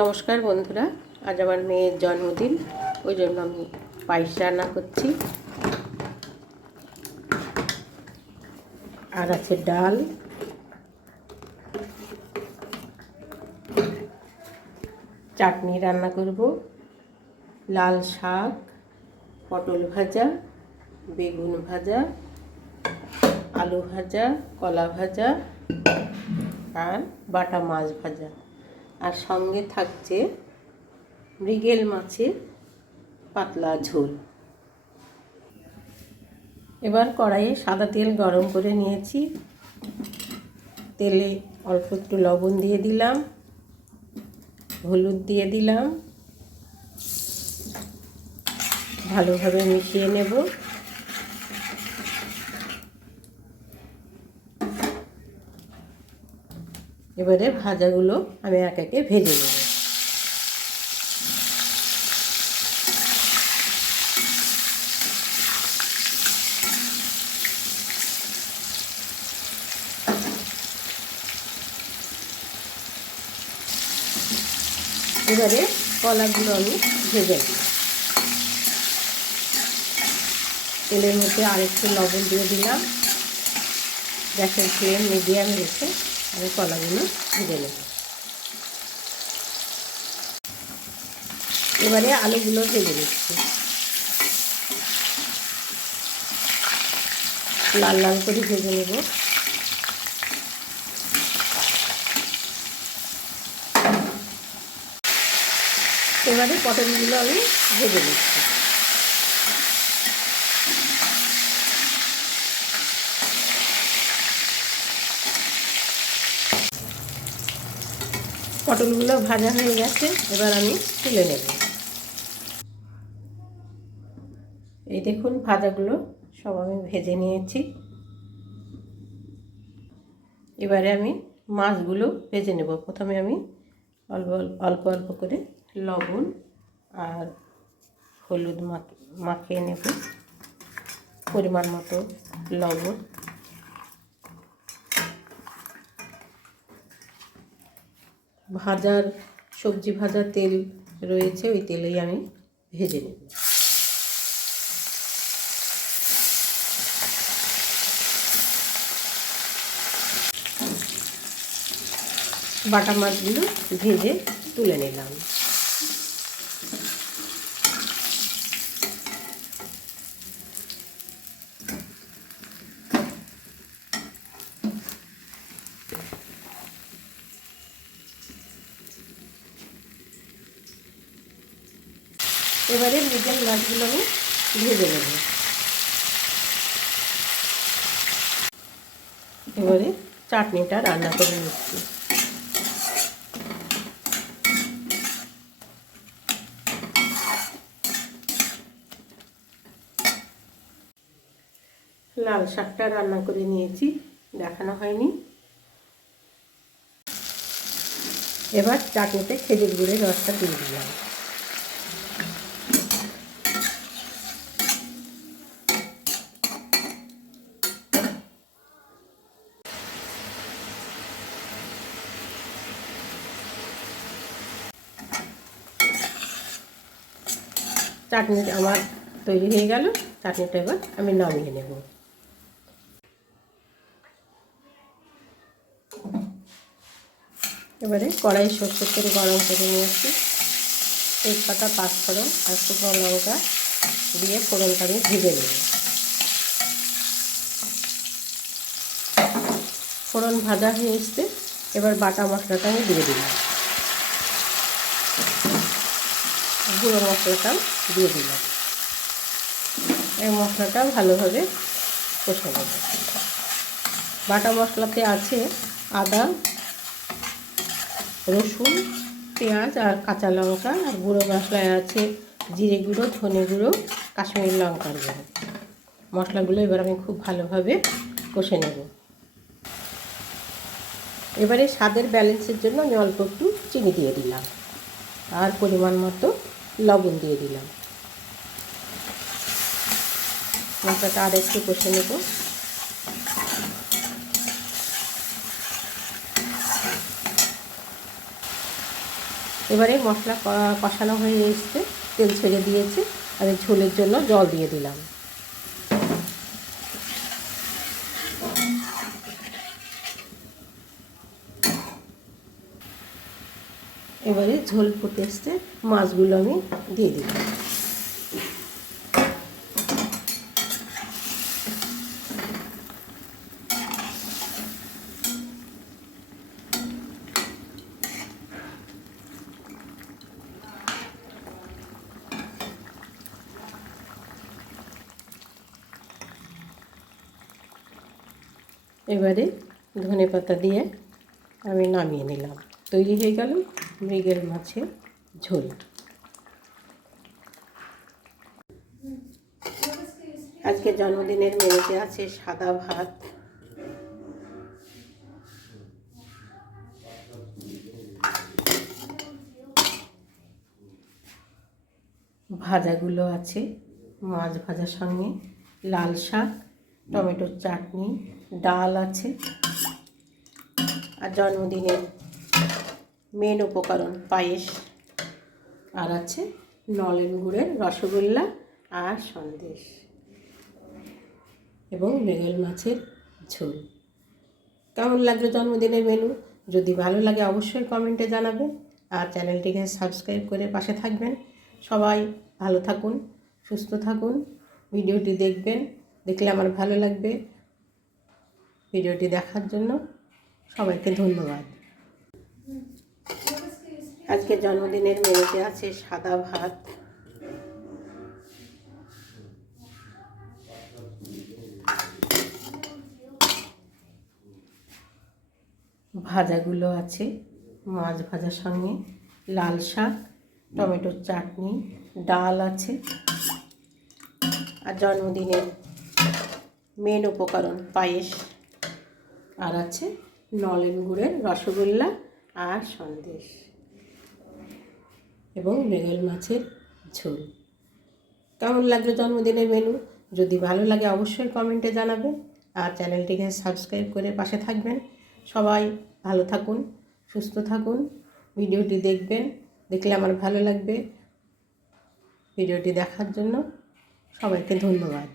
নমস্কার বন্ধুরা, আজ আমার মেয়ের জন্মদিন, ওই জন্য আমি পায়েস রান্না করছি। আর আছে ডাল, চাটনি রান্না করব, লাল শাক, পটল ভাজা, বেগুন ভাজা, আলু ভাজা, কলা ভাজা আর বাটা মাছ ভাজা। আর সঙ্গে থাকছে মৃগেল মাছের পাতলা ঝোল। এবার কড়াইয়ে সাদা তেল গরম করে নিয়েছি। তেলে অল্প একটু লবণ দিয়ে দিলাম, হলুদ দিয়ে দিলাম, ভালোভাবে মিশিয়ে নেব। এবারে ভাজাগুলো আমি এক একে ভেজে নেব। এবারে কলাগুলো আমি ভেজে নেব। তেলের মধ্যে আরেকটু লবণ দিয়ে দিলাম। গ্যাসের ফ্লেম মিডিয়াম রেখে আমি কলাগুলো ভেজে নেব। এবারে আলুগুলো ভেজে নিচ্ছি, লাল লাল করে ভেজে নেব। এবারে পটলগুলো আমি ভেজে নিচ্ছি। পটলগুলো ভাজা হয়ে গেছে, এবার আমি তুলে নেব। এই দেখুন, ভাজাগুলো সব আমি ভেজে নিয়েছি। এবারে আমি মাছগুলো ভেজে নেব। প্রথমে আমি অল্প অল্প অল্প করে লবণ আর হলুদ মাখিয়ে নেব, পরিমাণ মতো লবণ। ভাজার সবজি ভাজার তেল রয়েছে, ওই তেলেই আমি ভেজে নেব। বাটা মাছগুলো ভেজে তুলে নিলাম। এবারে মৃগেল মাছগুলো আমি ভেজে নেব। এবারে চাটনিটা রান্না করে নিচ্ছি। লাল শাকটা রান্না করে নিয়েছি, দেখানো হয়নি। এবার চাটনিতে খেজুর গুড়ের রসটা দিয়ে দিলাম। চাটনিটা আমার তৈরি হয়ে গেল। চাটনিটা এবার আমি নামিয়ে নেব। এবারে কড়াই সরষের তেল গরম করে নিয়েছি। তেজপাতা, পাঁচফোড়ন আর শুকনো লঙ্কা দিয়ে ফোড়নটা আমি ভেজে নেব। ফোড়ন ভাজা হয়ে এসছে, এবার বাটা মশলাটা আমি দিয়ে দিলাম। গুঁড়ো মশলাটাও দিয়ে দিলাম। এই মশলাটা ভালোভাবে কষে নেব। বাটা মশলাতে আছে আদা, রসুন, পেঁয়াজ আর কাঁচা লঙ্কা, আর গুঁড়ো মশলায় আছে জিরে গুঁড়ো, ধনে গুঁড়ো, কাশ্মীরি লঙ্কার গুঁড়ো। মশলাগুলো এবার আমি খুব ভালোভাবে কষে নেব। এবারে স্বাদের ব্যালেন্সের জন্য আমি অল্প একটু চিনি দিয়ে দিলাম আর পরিমাণ মতো লবণ দিয়ে দিলাম। মশলাটা আর একটু কষে নেব। এবারে মশলা কষানো হয়ে এসছে, তেল ছেড়ে দিয়েছে, আর এই ঝোলের জন্য জল দিয়ে দিলাম। এবারে ঝোল ফুটে এসছে, মাছগুলো আমি দিয়ে দিলাম। এবারে ধনেপাতা দিয়ে আমি নামিয়ে নিলাম। তৈরি হয়ে গেল মৃগেল মাছের ঝোল। আজকে জন্মদিনের মেনুতে আছে সাদা ভাত, ভাজাগুলো আছে, মাছ ভাজার সঙ্গে লাল শাক, টমেটোর চাটনি, ডাল আছে, আর জন্মদিনের মেন উপকরণ পায়েস, আর আছে নলেন গুড়ের রসগোল্লা আর সন্দেশ এবং মৃগেল মাছের ঝোল। কেমন লাগলো জন্মদিনের মেনু? যদি ভালো লাগে অবশ্যই কমেন্টে জানাবেন, আর চ্যানেলটিকে সাবস্ক্রাইব করে পাশে থাকবেন। সবাই ভালো থাকুন, সুস্থ থাকুন, ভিডিওটি দেখবেন, দেখলে আমার ভালো লাগবে। ভিডিওটি দেখার জন্য সবাইকে ধন্যবাদ। আজকে জন্মদিনের মেনুতে আছে সাদা ভাত, ভাজাগুলো আছে, মাছ ভাজার সঙ্গে লাল শাক, টমেটোর চাটনি, ডাল আছে, আর জন্মদিনের মেন উপকরণ পায়েস, আর আছে নলেন গুড়ের রসগোল্লা আর সন্দেশ এবং মৃগেল মাছের ঝোল। কেমন লাগলো জন্মদিনের মেনু? যদি ভালো লাগে অবশ্যই কমেন্টে জানাবেন, আর চ্যানেলটিকে সাবস্ক্রাইব করে পাশে থাকবেন। সবাই ভালো থাকুন, সুস্থ থাকুন, ভিডিওটি দেখবেন, দেখলে আমার ভালো লাগবে। ভিডিওটি দেখার জন্য সবাইকে ধন্যবাদ।